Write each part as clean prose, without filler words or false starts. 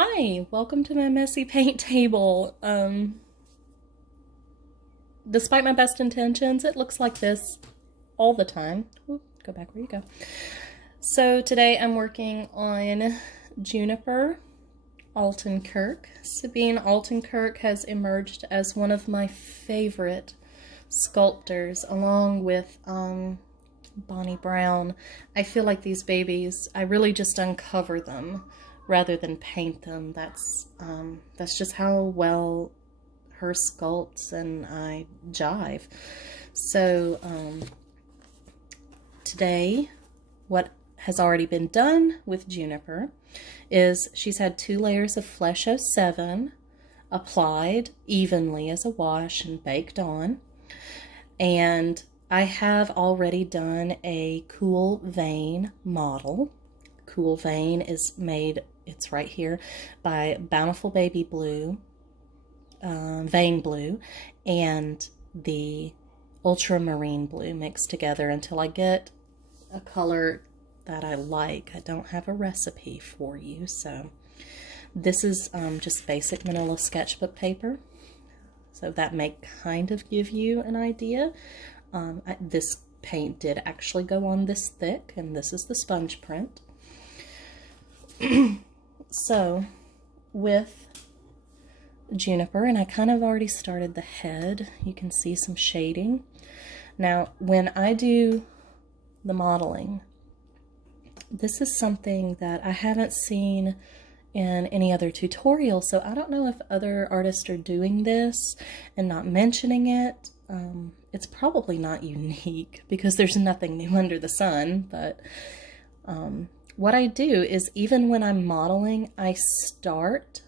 Hi, welcome to my messy paint table. Despite my best intentions, it looks like this all the time. Ooh, go back where you go. So today I'm working on Juniper Altenkirk. Sabine Altenkirk has emerged as one of my favorite sculptors, along with Bonnie Brown. I feel like these babies, I really just uncover them rather than paint them. That's just how well her sculpts and I jive. So today, what has already been done with Juniper is she's had 2 layers of Flesh 07 applied evenly as a wash and baked on. And I have already done a Cool Vein model. Cool Vein is made, it's right here, by Bountiful Baby Blue, Vein Blue, and the Ultramarine Blue mixed together until I get a color that I like. I don't have a recipe for you, so this is just basic manila sketchbook paper. So that may kind of give you an idea. This paint did actually go on this thick, and this is the sponge print. So with Juniper, and I kind of already started the head, you can see some shading. Now when I do the modeling, this is something that I haven't seen in any other tutorial, so I don't know if other artists are doing this and not mentioning it. It's probably not unique because there's nothing new under the sun, but what I do is, even when I'm modeling, I start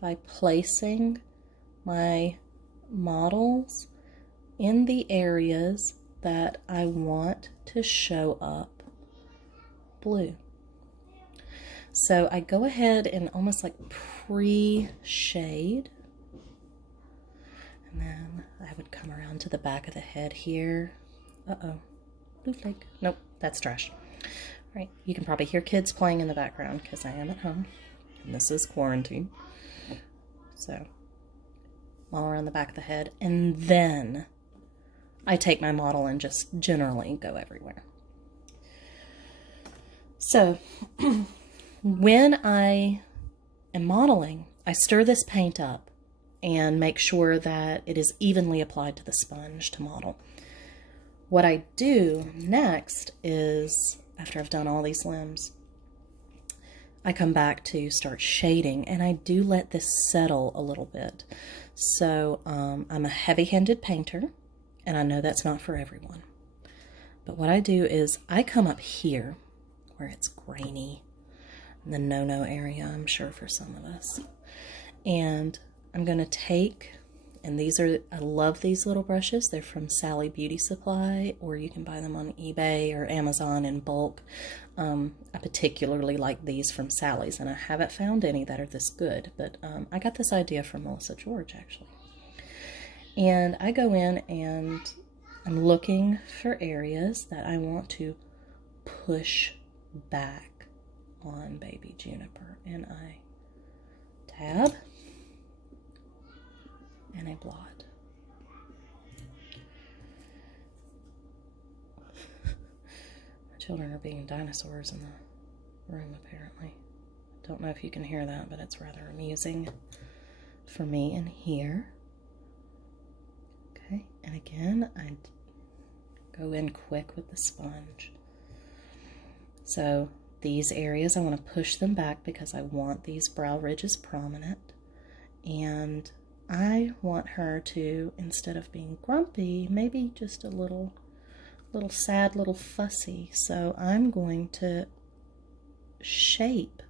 by placing my models in the areas that I want to show up blue. So I go ahead and almost like pre-shade, and then I would come around to the back of the head here. Uh-oh, blue flake. Nope, that's trash. All right, you can probably hear kids playing in the background because I am at home, and this is quarantine. So all around the back of the head, and then I take my model and just generally go everywhere. So when I am modeling, I stir this paint up and make sure that it is evenly applied to the sponge to model. What I do next is, after I've done all these limbs, I come back to start shading, and I do let this settle a little bit. So I'm a heavy-handed painter, and I know that's not for everyone. But what I do is I come up here where it's grainy, the no-no area, I'm sure, for some of us. And I'm going to take, and these are, I love these little brushes. They're from Sally Beauty Supply, or you can buy them on eBay or Amazon in bulk. I particularly like these from Sally's, and I haven't found any that are this good, but I got this idea from Melissa George, actually. And I go in and I'm looking for areas that I want to push back on baby Juniper, and I tab and I blot. My children are being dinosaurs in the room, apparently. Don't know if you can hear that, but it's rather amusing for me in here. Okay, and again, I go in quick with the sponge. So these areas, I want to push them back because I want these brow ridges prominent. And I want her to, instead of being grumpy, maybe just a little sad, little fussy. So I'm going to shape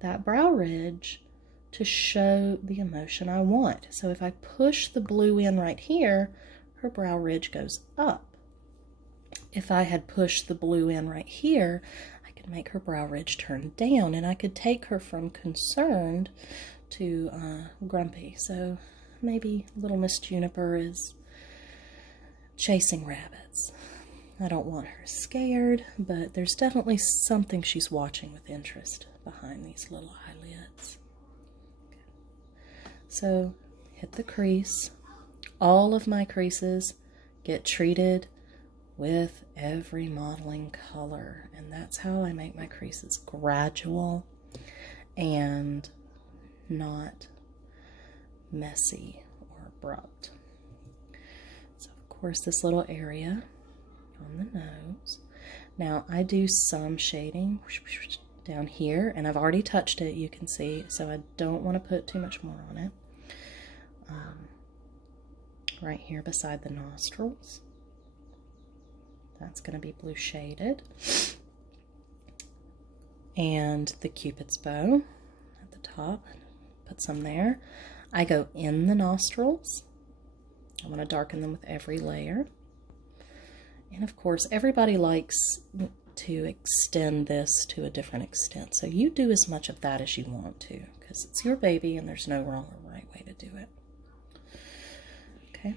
that brow ridge to show the emotion I want. So if I push the blue in right here, her brow ridge goes up. If I had pushed the blue in right here, I could make her brow ridge turn down, and I could take her from concerned to grumpy. So maybe little Miss Juniper is chasing rabbits. I don't want her scared, but there's definitely something she's watching with interest behind these little eyelids. So hit the crease. All of my creases get treated with every modeling color, and that's how I make my creases gradual and not messy or abrupt. So of course this little area on the nose. Now I do some shading down here, and I've already touched it, you can see, so I don't want to put too much more on it. Right here beside the nostrils. That's going to be blue shaded. And the Cupid's bow at the top, put some there. I go in the nostrils. I want to darken them with every layer. And of course, everybody likes to extend this to a different extent. So you do as much of that as you want to, because it's your baby and there's no wrong or right way to do it. Okay.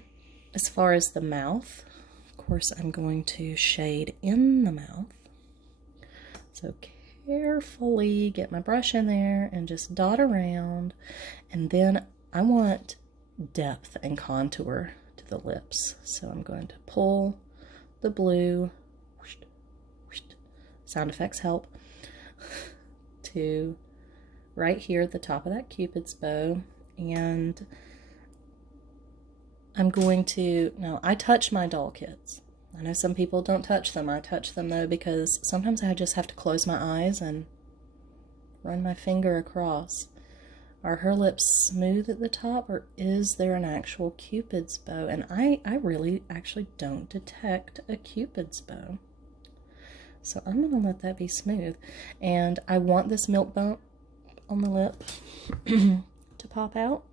As far as the mouth, of course, I'm going to shade in the mouth. So carefully get my brush in there and just dot around. And then I want depth and contour to the lips. So I'm going to pull the blue, sound effects help, to right here at the top of that Cupid's bow. And I'm going to, now I touch my doll kits. I know some people don't touch them. I touch them though because sometimes I just have to close my eyes and run my finger across. Are her lips smooth at the top, or is there an actual Cupid's bow? And I really actually don't detect a Cupid's bow. So I'm going to let that be smooth. And I want this milk bump on the lip to pop out.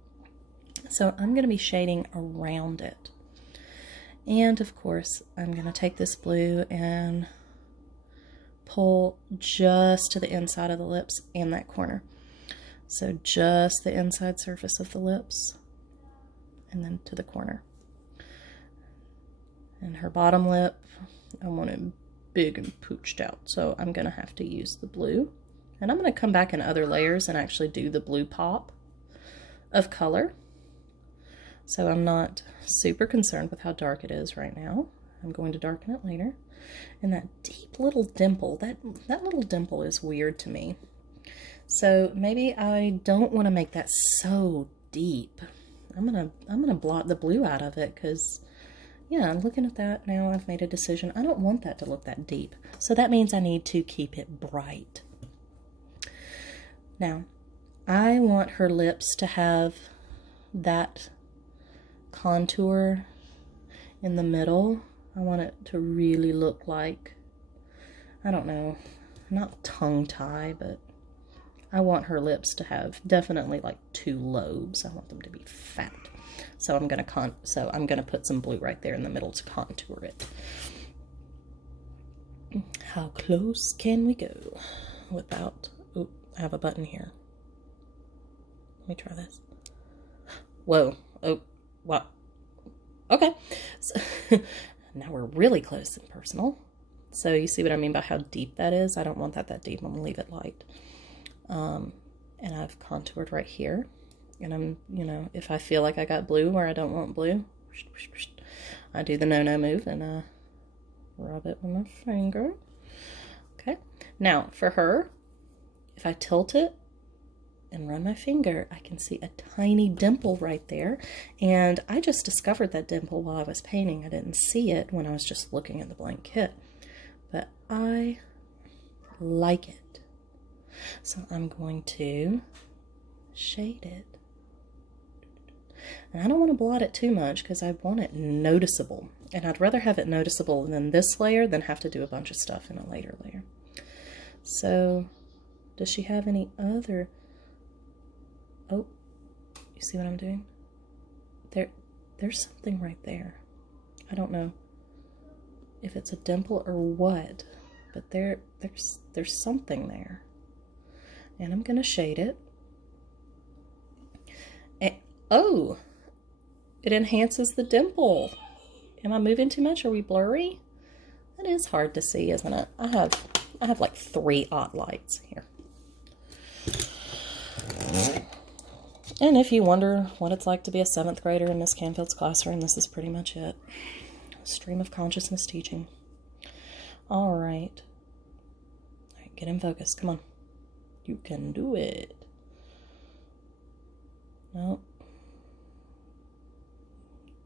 So I'm going to be shading around it. And of course, I'm going to take this blue and pull just to the inside of the lips and that corner. So just the inside surface of the lips and then to the corner. And her bottom lip, I want it big and pooched out. So I'm going to have to use the blue. And I'm going to come back in other layers and actually do the blue pop of color. So I'm not super concerned with how dark it is right now. I'm going to darken it later. And that deep little dimple, that little dimple is weird to me. So maybe I don't want to make that so deep. I'm gonna blot the blue out of it because, yeah, looking at that now, I've made a decision. I don't want that to look that deep. So that means I need to keep it bright. Now, I want her lips to have that contour in the middle. I want it to really look like, I don't know, not tongue tie, but I want her lips to have definitely like 2 lobes. I want them to be fat. So I'm gonna put some blue right there in the middle to contour it. How close can we go without? Oh, I have a button here. Let me try this. Whoa! Oh, wow. Okay. So now we're really close and personal. So you see what I mean by how deep that is? I don't want that deep. I'm gonna leave it light. And I've contoured right here, and I'm, you know, if I feel like I got blue where I don't want blue, I do the no-no move and rub it with my finger. Okay, now for her, if I tilt it and run my finger, I can see a tiny dimple right there, and I just discovered that dimple while I was painting. I didn't see it when I was just looking at the blank kit, but I like it. So I'm going to shade it. And I don't want to blot it too much because I want it noticeable. And I'd rather have it noticeable than this layer than have to do a bunch of stuff in a later layer. So, does she have any other... Oh, you see what I'm doing? There's something right there. I don't know if it's a dimple or what, but there's something there. And I'm going to shade it. And, oh, it enhances the dimple. Am I moving too much? Are we blurry? That is hard to see, isn't it? I have like 3 odd lights here. And if you wonder what it's like to be a 7th grader in Miss Canfield's classroom, this is pretty much it. Stream of consciousness teaching. All right. All right, get in focus. Come on. You can do it. No.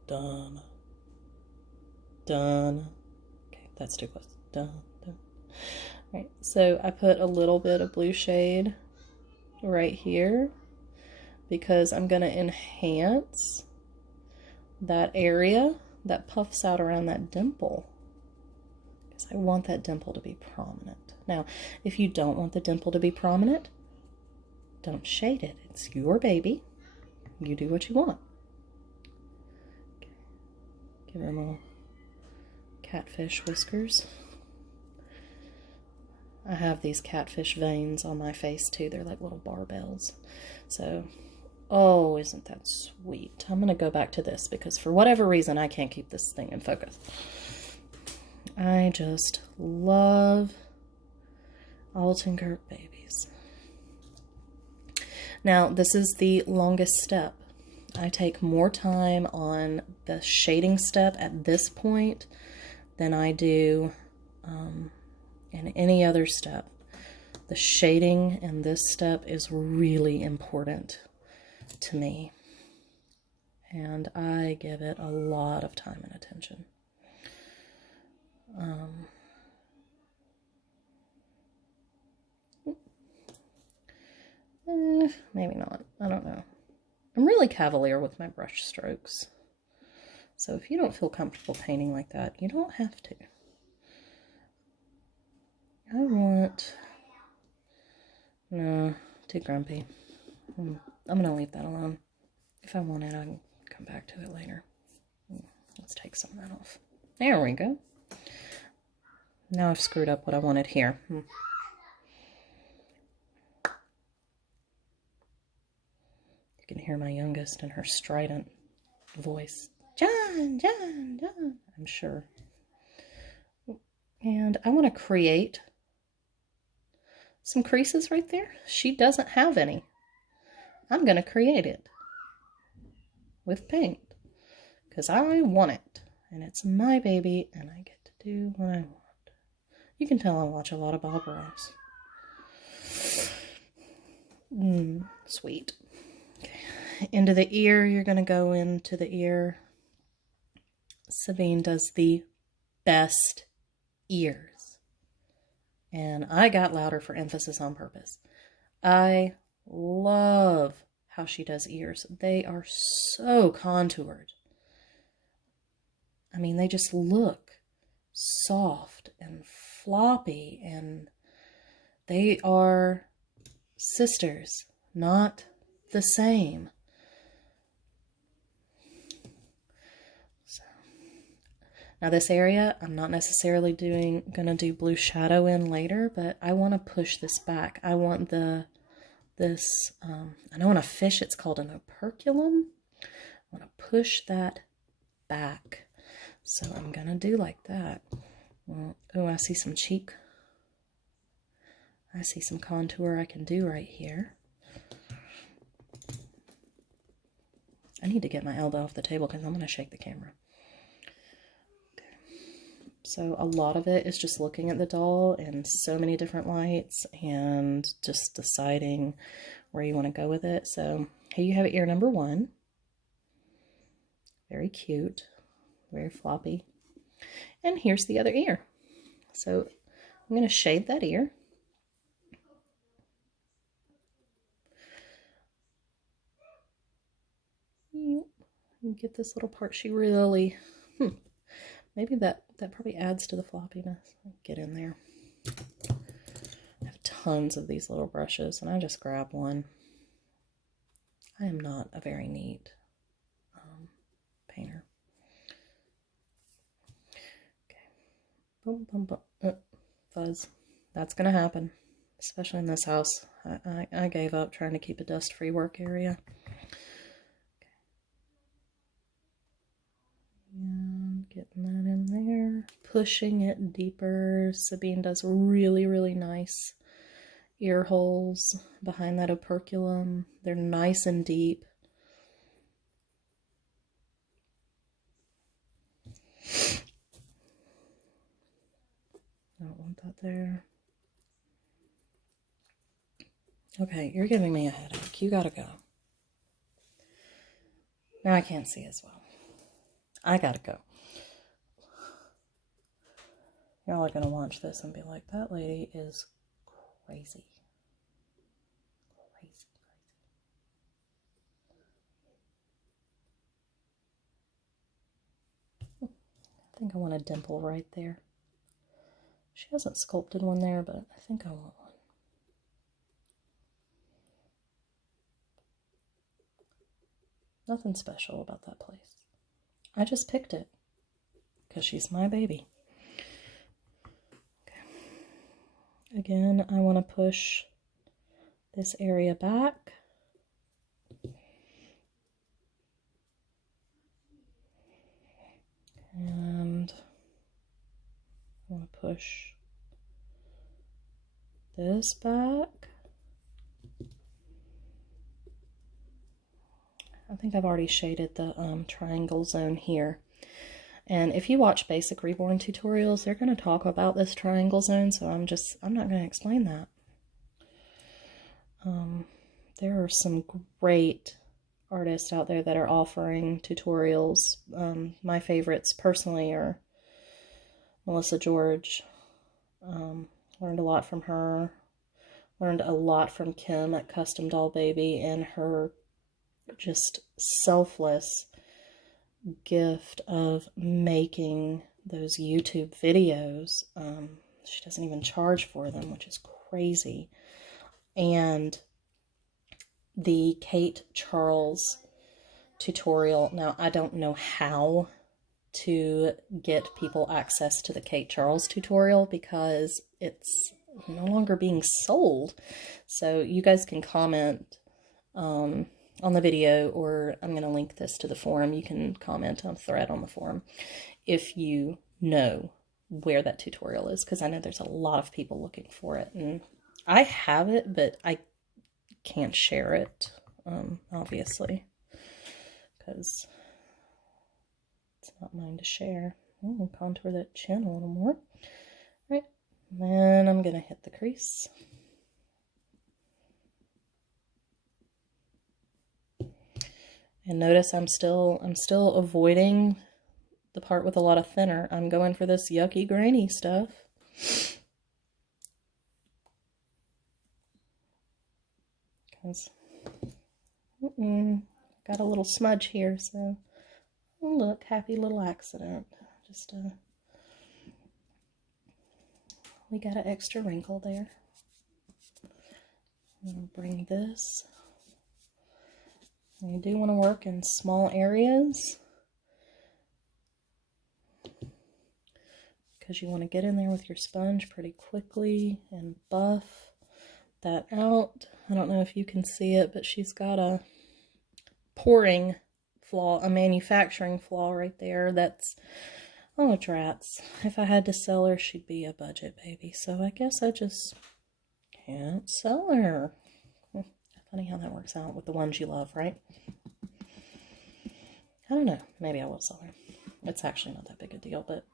Done. Done. Okay, that's too close. Done. Done. All right, so I put a little bit of blue shade right here because I'm going to enhance that area that puffs out around that dimple, because I want that dimple to be prominent. Now, if you don't want the dimple to be prominent, don't shade it. It's your baby. You do what you want. Okay. Give her a little catfish whiskers. I have these catfish veins on my face too. They're like little barbells. So, oh, isn't that sweet? I'm going to go back to this because for whatever reason I can't keep this thing in focus. I just love Alton Kirk babies. Now, this is the longest step. I take more time on the shading step at this point than I do in any other step. The shading in this step is really important to me, and I give it a lot of time and attention. Maybe not. I don't know. I'm really cavalier with my brush strokes. So if you don't feel comfortable painting like that, you don't have to. No, too grumpy. I'm going to leave that alone. If I want it, I can come back to it later. Let's take some of that off. There we go. Now I've screwed up what I wanted here. You can hear my youngest in her strident voice. John, John, John, I'm sure. And I want to create some creases right there. She doesn't have any. I'm going to create it with paint because I want it. And it's my baby and I get to do what I want. You can tell I watch a lot of Bob Ross. Sweet. Okay. Into the ear, you're going to go into the ear. Savine does the best ears. And I got louder for emphasis on purpose. I love how she does ears. They are so contoured. I mean, they just look soft and floppy, and they are sisters, not the same. Now this area, I'm not necessarily gonna do blue shadow in later, but I want to push this back. I want I know in a fish it's called an operculum. I want to push that back. So I'm gonna do like that. Oh, I see some cheek. I see some contour I can do right here. I need to get my elbow off the table because I'm gonna shake the camera. So a lot of it is just looking at the doll in so many different lights and just deciding where you want to go with it. So here you have ear number 1. Very cute, very floppy. And here's the other ear. So I'm going to shade that ear. You get this little part she really... Maybe that probably adds to the floppiness. Get in there. I have tons of these little brushes, and I just grab one. I am not a very neat painter. Okay. Boom, boom, boom. Fuzz. That's going to happen, especially in this house. I gave up trying to keep a dust-free work area. And getting that in there, pushing it deeper. Sabine does really, really nice ear holes behind that operculum. They're nice and deep. I don't want that there. Okay, you're giving me a headache. You gotta go. Now I can't see as well. I gotta go. Y'all are gonna watch this and be like, that lady is crazy. Crazy, crazy. I think I want a dimple right there. She hasn't sculpted one there, but I think I want one. Nothing special about that place. I just picked it because she's my baby. Okay. Again, I want to push this area back. And I want to push this back. I think I've already shaded the triangle zone here. And if you watch basic reborn tutorials, they're going to talk about this triangle zone, so I'm not going to explain that. There are some great artists out there that are offering tutorials. My favorites personally are Melissa George. Learned a lot from her. Learned a lot from Kim at Custom Doll Baby and her just selfless gift of making those YouTube videos. She doesn't even charge for them, which is crazy. And the Kate Charles tutorial. Now, I don't know how to get people access to the Kate Charles tutorial because it's no longer being sold. So you guys can comment on the video, or I'm going to link this to the forum. You can comment on a thread on the forum if you know where that tutorial is, because I know there's a lot of people looking for it, and I have it, but I can't share it, obviously, because it's not mine to share. I'll contour that chin a little more. All right, then I'm going to hit the crease. And notice I'm still avoiding the part with a lot of thinner. I'm going for this yucky, grainy stuff. Because got a little smudge here, so oh, look, happy little accident. Just we got an extra wrinkle there. I'm gonna bring this. You do want to work in small areas because you want to get in there with your sponge pretty quickly and buff that out. I don't know if you can see it, but she's got a pouring flaw, a manufacturing flaw right there. That's, oh, drats. If I had to sell her, she'd be a budget baby. So I guess I just can't sell her. Funny how that works out with the ones you love, right? I don't know. Maybe I will sell her. It's actually not that big a deal, but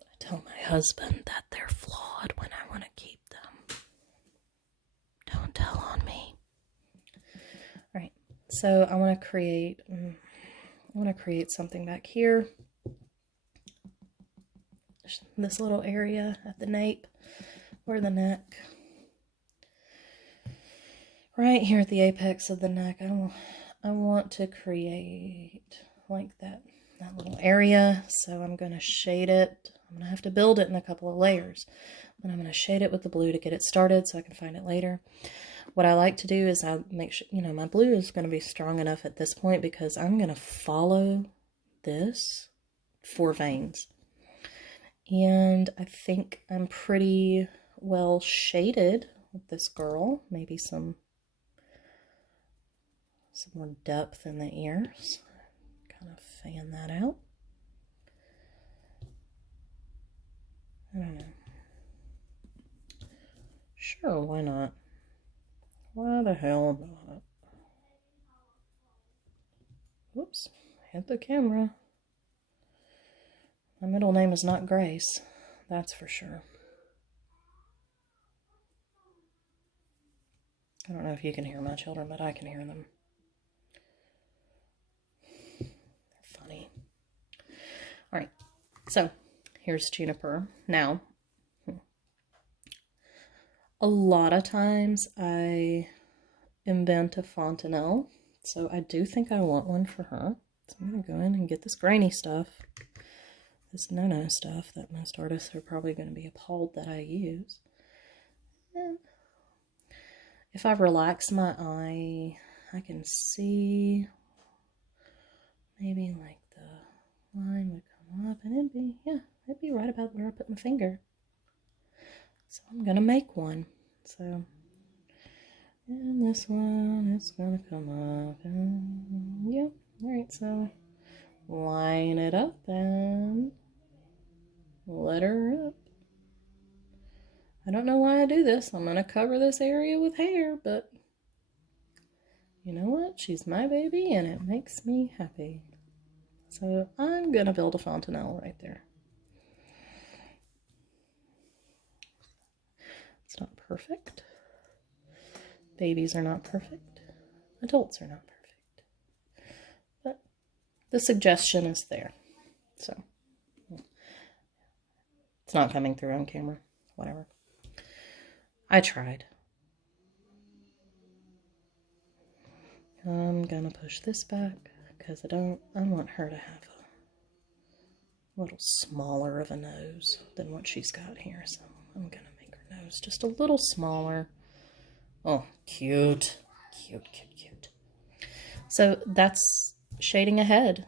I tell my husband that they're flawed when I want to keep them. Don't tell on me. All right. So I want to create something back here. This little area at the nape or the neck. Right here at the apex of the neck, I want to create like that little area. So I'm going to shade it. I'm going to have to build it in a couple of layers. But I'm going to shade it with the blue to get it started so I can find it later. What I like to do is I make sure, you know, my blue is going to be strong enough at this point because I'm going to follow this 4 veins. And I think I'm pretty well shaded with this girl. Maybe some more depth in the ears. Kind of fan that out. I don't know. Sure, why not? Why the hell not? Whoops, hit the camera. My middle name is not Grace, that's for sure. I don't know if you can hear my children, but I can hear them. They're funny. All right, so here's Juniper. Now, a lot of times I invent a fontanelle, so I do think I want one for her. So I'm going to go in and get this grainy stuff, this no-no stuff that most artists are probably going to be appalled that I use. And if I relax my eye, I can see maybe like the line would come up and it'd be right about where I put my finger. So I'm going to make one. So, and this one is going to come up. And, yep. Alright, so line it up and let her up. I don't know why I do this. I'm going to cover this area with hair, but you know what? She's my baby and it makes me happy. So I'm going to build a fontanelle right there. It's not perfect. Babies are not perfect. Adults are not perfect. But the suggestion is there. So it's not coming through on camera. Whatever. I tried. I'm gonna push this back because I want her to have a little smaller of a nose than what she's got here. So I'm gonna make her nose just a little smaller. Oh, cute. Cute, cute, cute. So that's shading ahead.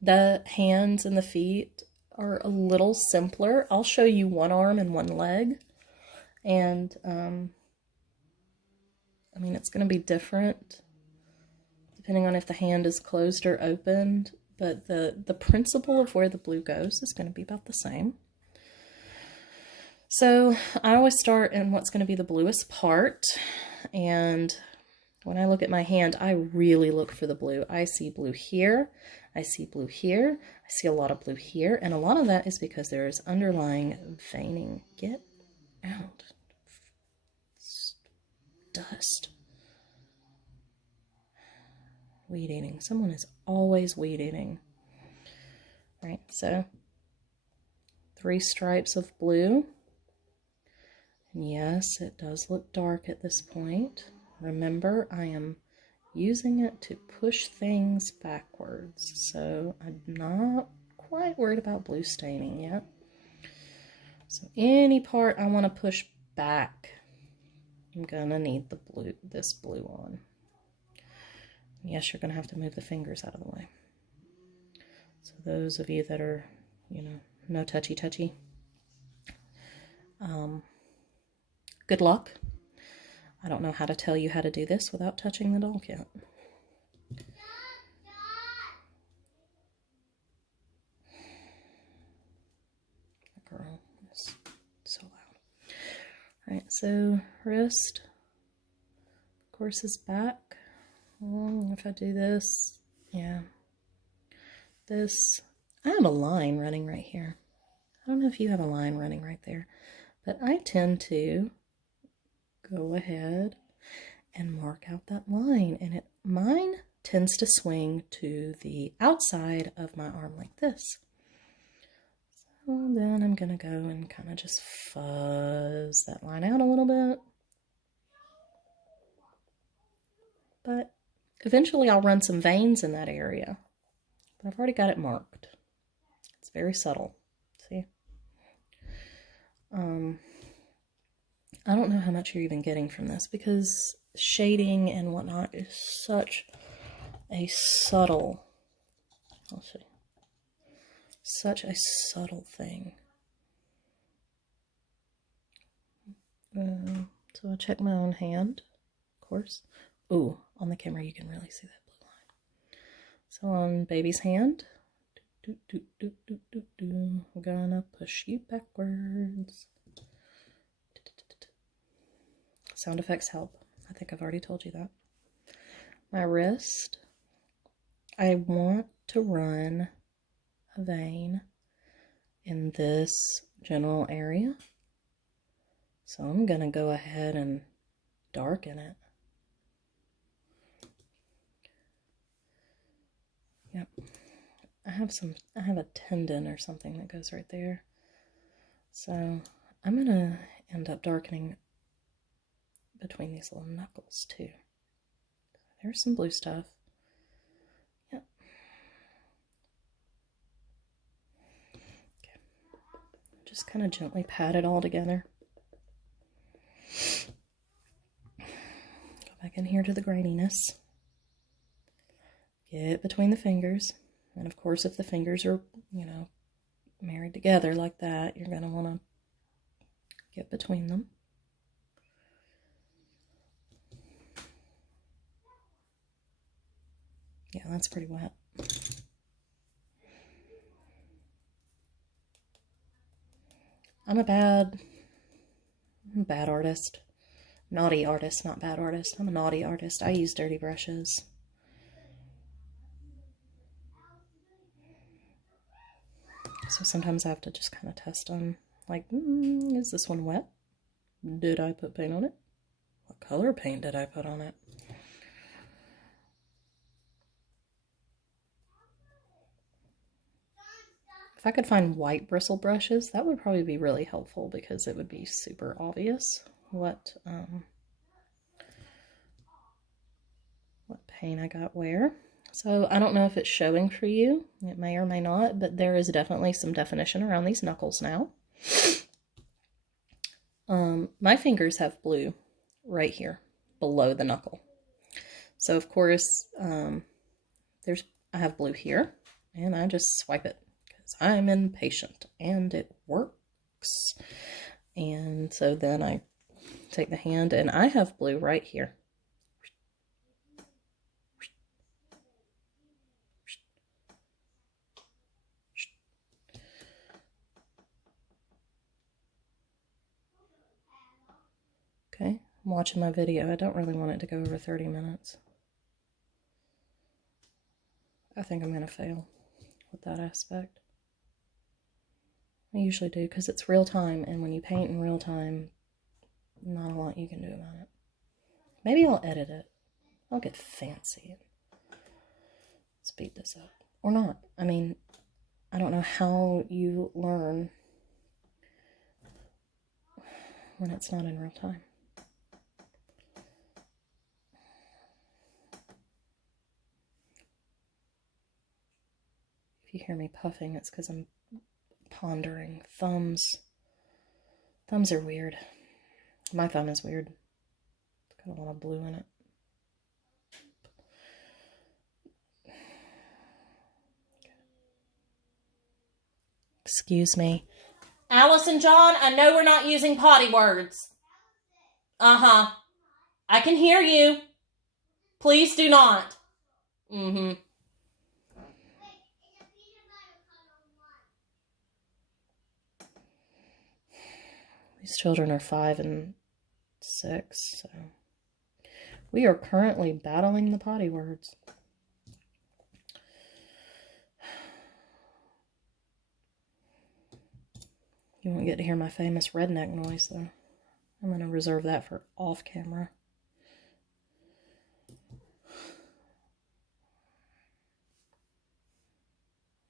The hands and the feet are a little simpler. I'll show you one arm and one leg. And, I mean, it's going to be different depending on if the hand is closed or opened. But the principle of where the blue goes is going to be about the same. So I always start in what's going to be the bluest part. And when I look at my hand, I really look for the blue. I see blue here. I see blue here. I see a lot of blue here. And a lot of that is because there is underlying veining. Get out. Dust. Weed eating. Someone is always weed eating. All right, so 3 stripes of blue. And yes, it does look dark at this point. Remember, I am using it to push things backwards, so I'm not quite worried about blue staining yet. So any part I want to push back, I'm gonna need the blue, this blue on. Yes, you're gonna have to move the fingers out of the way. So those of you that are, you know, no touchy. Good luck. I don't know how to tell you how to do this without touching the doll yet. That girl is so loud. Alright, so wrist, of course, is back. If I do this, yeah. This, I have a line running right here. I don't know if you have a line running right there, but I tend to go ahead and mark out that line, and mine tends to swing to the outside of my arm like this. So then I'm gonna go and kind of just fuzz that line out a little bit. But eventually I'll run some veins in that area, but I've already got it marked. It's very subtle, see? I don't know how much you're even getting from this because shading and whatnot is such a subtle, let's see, such a subtle thing. So I check my own hand, of course. Ooh, on the camera you can really see that blue line. So on baby's hand, I'm gonna push you backwards. Sound effects help. I think I've already told you that. My wrist, I want to run a vein in this general area. So I'm going to go ahead and darken it. Yep. I have a tendon or something that goes right there. So I'm going to end up darkening between these little knuckles too. There's some blue stuff. Yep. Okay. Just kind of gently pat it all together. Go back in here to the graininess. Get between the fingers. And of course, if the fingers are, married together like that, you're going to want to get between them. Yeah, that's pretty wet. I'm a bad artist. Naughty artist, not bad artist. I'm a naughty artist. I use dirty brushes. So sometimes I have to just kind of test them. Like, is this one wet? Did I put paint on it? What color paint did I put on it? If I could find white bristle brushes, that would probably be really helpful because it would be super obvious what paint I got where. So I don't know if it's showing for you. It may or may not, but there is definitely some definition around these knuckles now. My fingers have blue right here below the knuckle. So of course, I have blue here, and I just swipe it because I'm impatient and it works. And so then I take the hand and I have blue right here. Okay, I'm watching my video. I don't really want it to go over 30 minutes. I think I'm going to fail with that aspect. I usually do because it's real time, and when you paint in real time, not a lot you can do about it. Maybe I'll edit it. I'll get fancy. Speed this up. Or not. I mean, I don't know how you learn when it's not in real time. If you hear me puffing, it's because I'm pondering. Thumbs are weird. My thumb is weird. It's got a lot of blue in it. Excuse me. Alice and John, I know we're not using potty words. Uh-huh. I can hear you. Please do not. Mm-hmm. These children are 5 and 6, so we are currently battling the potty words. You won't get to hear my famous redneck noise, though. I'm going to reserve that for off camera.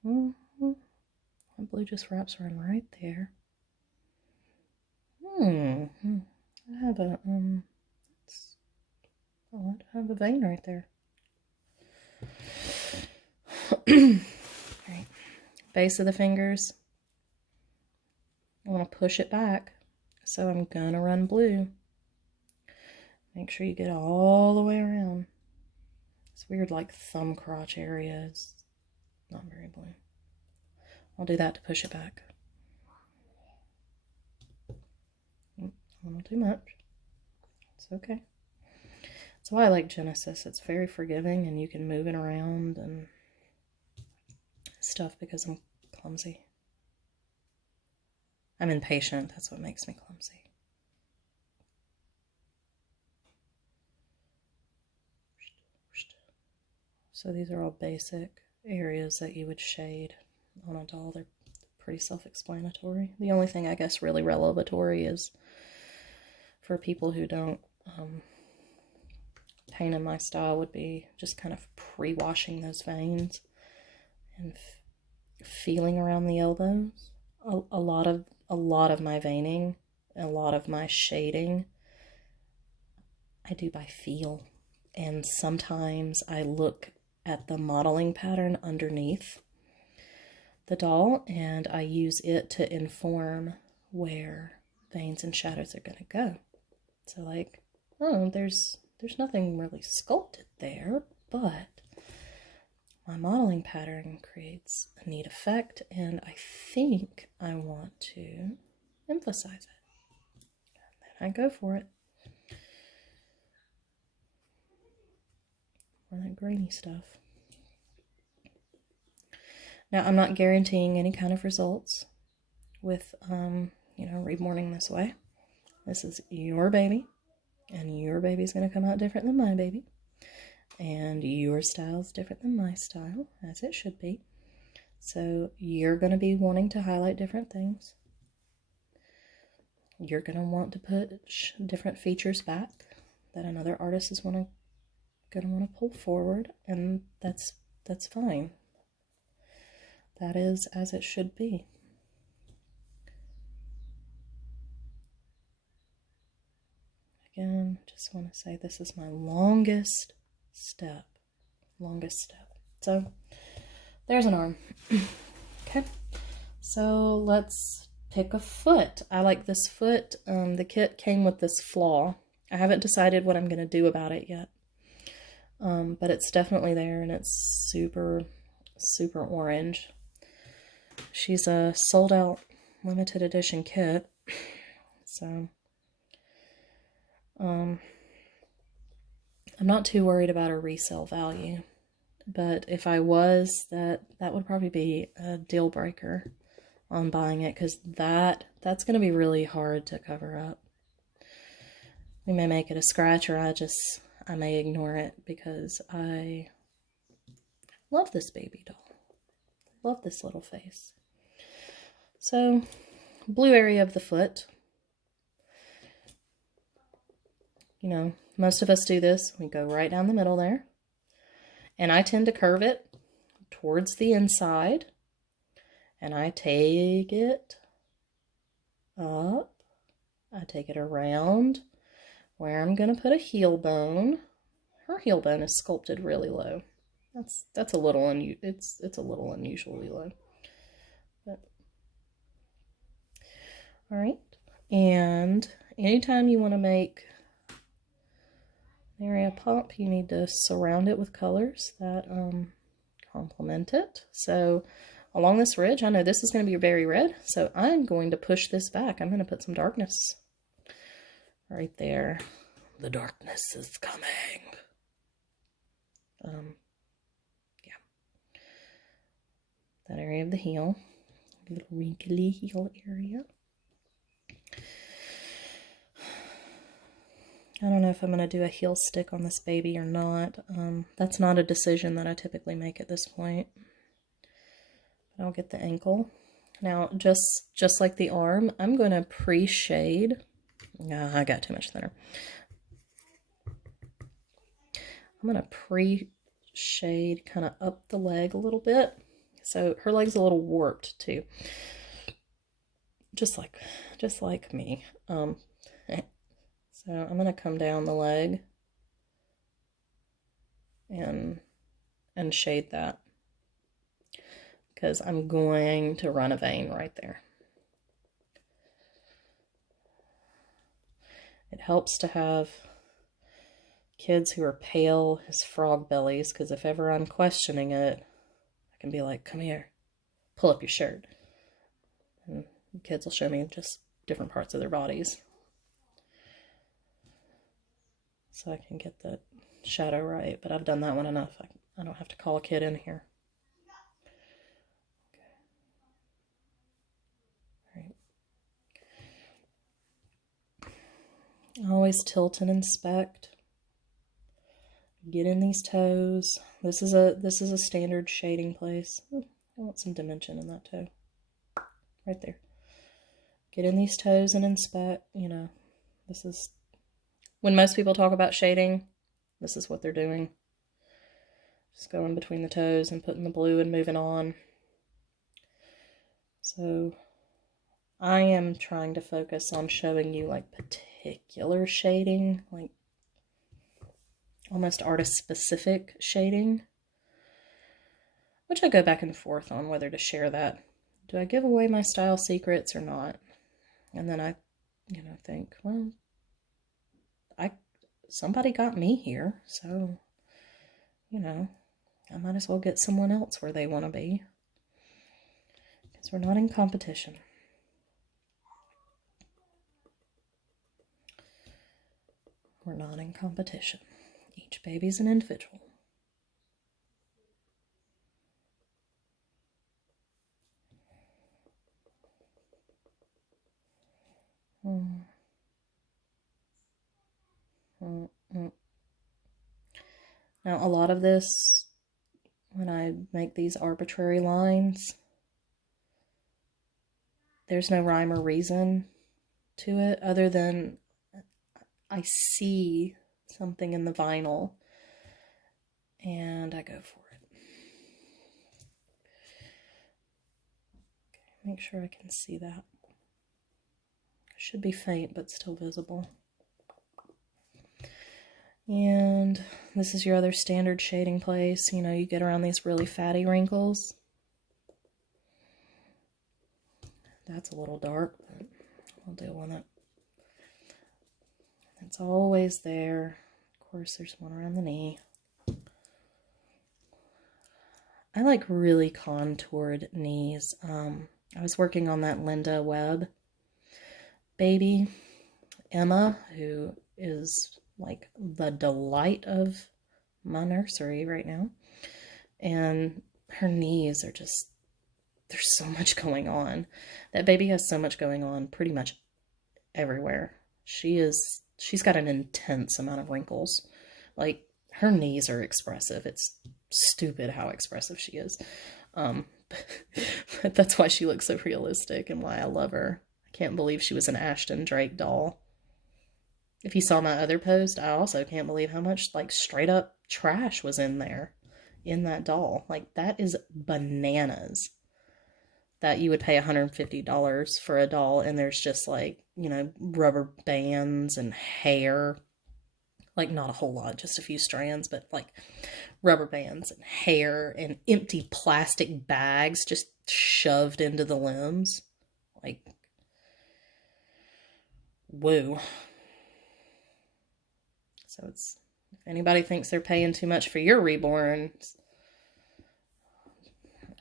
That blue just wraps around right there. I have a I have a vein right there. Right. Base of the fingers. I want to push it back, so I'm gonna run blue. Make sure you get all the way around. It's weird, like thumb crotch area is not very blue. I'll do that to push it back. A little too much. It's okay. That's why I like Genesis. It's very forgiving and you can move it around and stuff because I'm clumsy. I'm impatient. That's what makes me clumsy. So these are all basic areas that you would shade on a doll. They're pretty self-explanatory. The only thing I guess really revelatory is for people who don't paint in my style would be just kind of pre-washing those veins and feeling around the elbows. A lot of my veining, a lot of my shading, I do by feel. And sometimes I look at the modeling pattern underneath the doll and I use it to inform where veins and shadows are going to go. So like, oh, there's nothing really sculpted there, but my modeling pattern creates a neat effect, and I think I want to emphasize it. And then I go for it. Or that grainy stuff. Now, I'm not guaranteeing any kind of results with, reborning this way. This is your baby, and your baby's going to come out different than my baby. And your style's different than my style, as it should be. So you're going to be wanting to highlight different things. You're going to want to put different features back that another artist is going to want to pull forward, and that's fine. That is as it should be. Again, just want to say this is my longest step. So there's an arm. Okay, so let's pick a foot. I like this foot. The kit came with this flaw. I haven't decided what I'm going to do about it yet. But it's definitely there, and it's super, super orange. She's a sold out limited edition kit. So, I'm not too worried about her resale value, but if I was, that would probably be a deal breaker on buying it, because that's going to be really hard to cover up. We may make it a scratch, or I may ignore it because I love this baby doll. Love this little face. So, blue area of the foot. You know, most of us do this. We go right down the middle there. And I tend to curve it towards the inside. And I take it up. I take it around where I'm going to put a heel bone. Her heel bone is sculpted really low. That's a little it's a little unusually low. But all right. And anytime you want to make an area pop, you need to surround it with colors that complement it. So along this ridge, I know this is going to be very red, so I'm going to push this back. I'm going to put some darkness right there. The darkness is coming. Yeah. That area of the heel. Little wrinkly heel area. I don't know if I'm going to do a heel stick on this baby or not. That's not a decision that I typically make at this point. But I'll get the ankle. Now, just like the arm, I'm going to pre-shade. I got too much thinner. I'm going to pre-shade kind of up the leg a little bit. So her leg's a little warped too. Just like me. So I'm going to come down the leg and shade that, because I'm going to run a vein right there. It helps to have kids who are pale as frog bellies, because if ever I'm questioning it, I can be like, come here, pull up your shirt. And kids will show me just different parts of their bodies, so I can get the shadow right. But I've done that one enough. I don't have to call a kid in here. Always tilt and inspect. Get in these toes. This is a standard shading place. I want some dimension in that toe. Right there. Get in these toes and inspect. You know, this is when most people talk about shading, this is what they're doing. Just going between the toes and putting the blue and moving on. So I am trying to focus on showing you like particular shading, like almost artist-specific shading, which I go back and forth on whether to share that. Do I give away my style secrets or not? And then I, think, well, somebody got me here, so, I might as well get someone else where they want to be, because we're not in competition. We're not in competition. Each baby's an individual. Now, a lot of this, when I make these arbitrary lines, there's no rhyme or reason to it other than I see something in the vinyl and I go for it. Okay, make sure I can see that. It should be faint but still visible. And this is your other standard shading place. You know, you get around these really fatty wrinkles. That's a little dark, but I'll deal with it. It's always there. Of course, there's one around the knee. I like really contoured knees. I was working on that Linda Webb baby, Emma, who is like the delight of my nursery right now. And her knees are just, there's so much going on. That baby has so much going on pretty much everywhere. She's got an intense amount of wrinkles. Like, her knees are expressive. It's stupid how expressive she is. But that's why she looks so realistic and why I love her. I can't believe she was an Ashton Drake doll. If you saw my other post, I also can't believe how much, like, straight up trash was in there, in that doll. Like, that is bananas. That you would pay $150 for a doll and there's just, like, rubber bands and hair. Like, not a whole lot, just a few strands, but, like, rubber bands and hair and empty plastic bags just shoved into the limbs. Like, whoa. So it's, if anybody thinks they're paying too much for your reborn,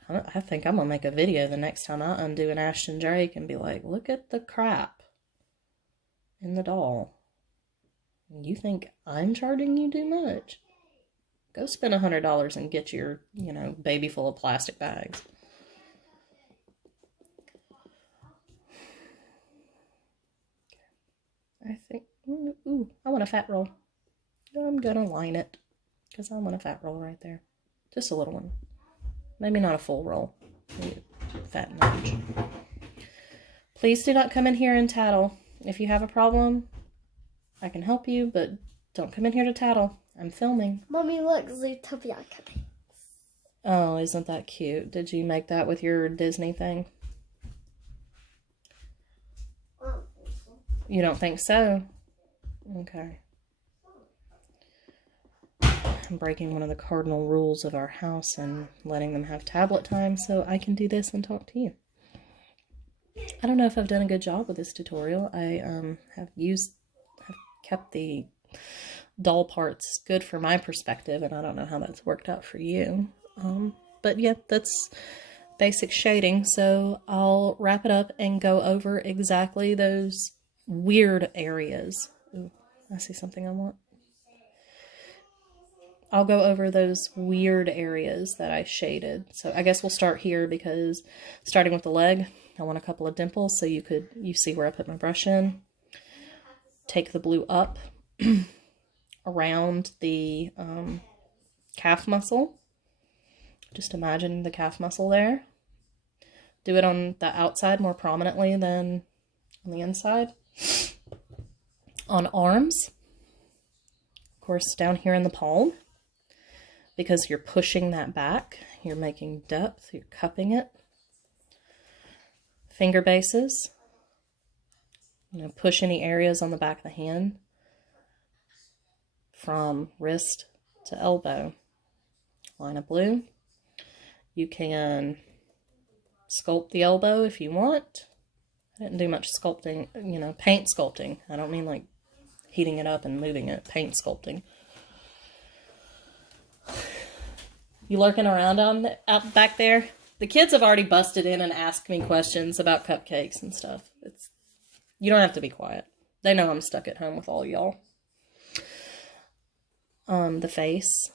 I think I'm going to make a video the next time I undo an Ashton Drake and be like, look at the crap in the doll. You think I'm charging you too much? Go spend $100 and get your, baby full of plastic bags. I think, ooh, I want a fat roll. I'm gonna line it because I want a fat roll right there. Just a little one. Maybe not a full roll. Maybe a fat nudge. Please do not come in here and tattle. If you have a problem, I can help you, but don't come in here to tattle. I'm filming. Mommy, look, Zootopia coming. Oh, isn't that cute? Did you make that with your Disney thing? You don't think so? Okay. I'm breaking one of the cardinal rules of our house and letting them have tablet time so I can do this and talk to you. I don't know if I've done a good job with this tutorial. I have kept the doll parts good for my perspective, and I don't know how that's worked out for you. But yeah, that's basic shading. So I'll wrap it up and go over exactly those weird areas. Ooh, I see something I want. I'll go over those weird areas that I shaded. So I guess we'll start here because starting with the leg, I want a couple of dimples so you see where I put my brush in. take the blue up around the calf muscle. Just imagine the calf muscle there. Do it on the outside more prominently than on the inside. On arms, of course, down here in the palm, because you're pushing that back, you're making depth, you're cupping it. Finger bases, push any areas on the back of the hand from wrist to elbow. Line of blue. You can sculpt the elbow if you want. I didn't do much sculpting, paint sculpting. I don't mean like heating it up and moving it, paint sculpting. You lurking around out back there? The kids have already busted in and asked me questions about cupcakes and stuff. You don't have to be quiet. They know I'm stuck at home with all y'all. The face.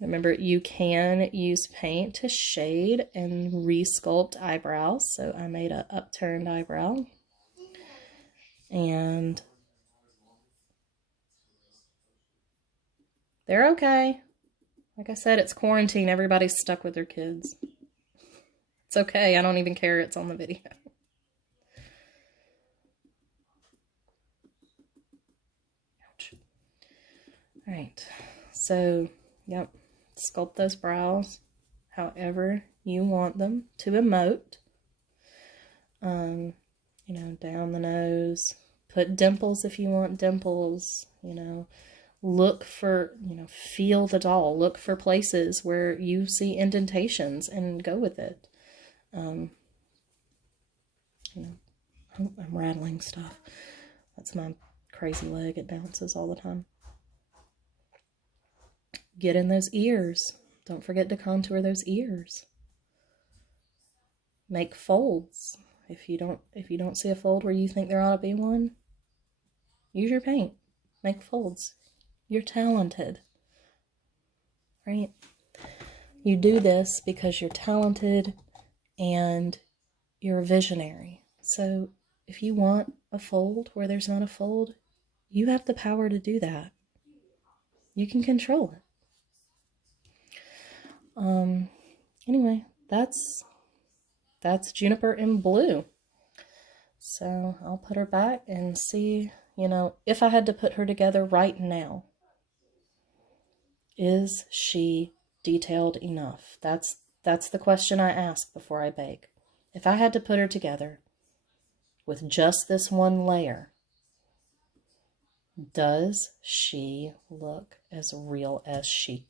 Remember, you can use paint to shade and re-sculpt eyebrows. So I made an upturned eyebrow. And they're okay. Like I said, it's quarantine. Everybody's stuck with their kids. It's okay. I don't even care. It's on the video. Ouch. All right. So, yep. Sculpt those brows however you want them to emote. Down the nose. Put dimples if you want dimples. Look for, feel the doll. Look for places where you see indentations and go with it. I'm rattling stuff. That's my crazy leg. It bounces all the time. Get in those ears. Don't forget to contour those ears. Make folds. If you don't see a fold where you think there ought to be one, use your paint. Make folds. You're talented. Right? You do this because you're talented and you're a visionary. So if you want a fold where there's not a fold, you have the power to do that. You can control it. Anyway, that's Juniper in blue. So I'll put her back and see, if I had to put her together right now, is she detailed enough? That's the question I ask before I bake. If I had to put her together with just this one layer, does she look as real as she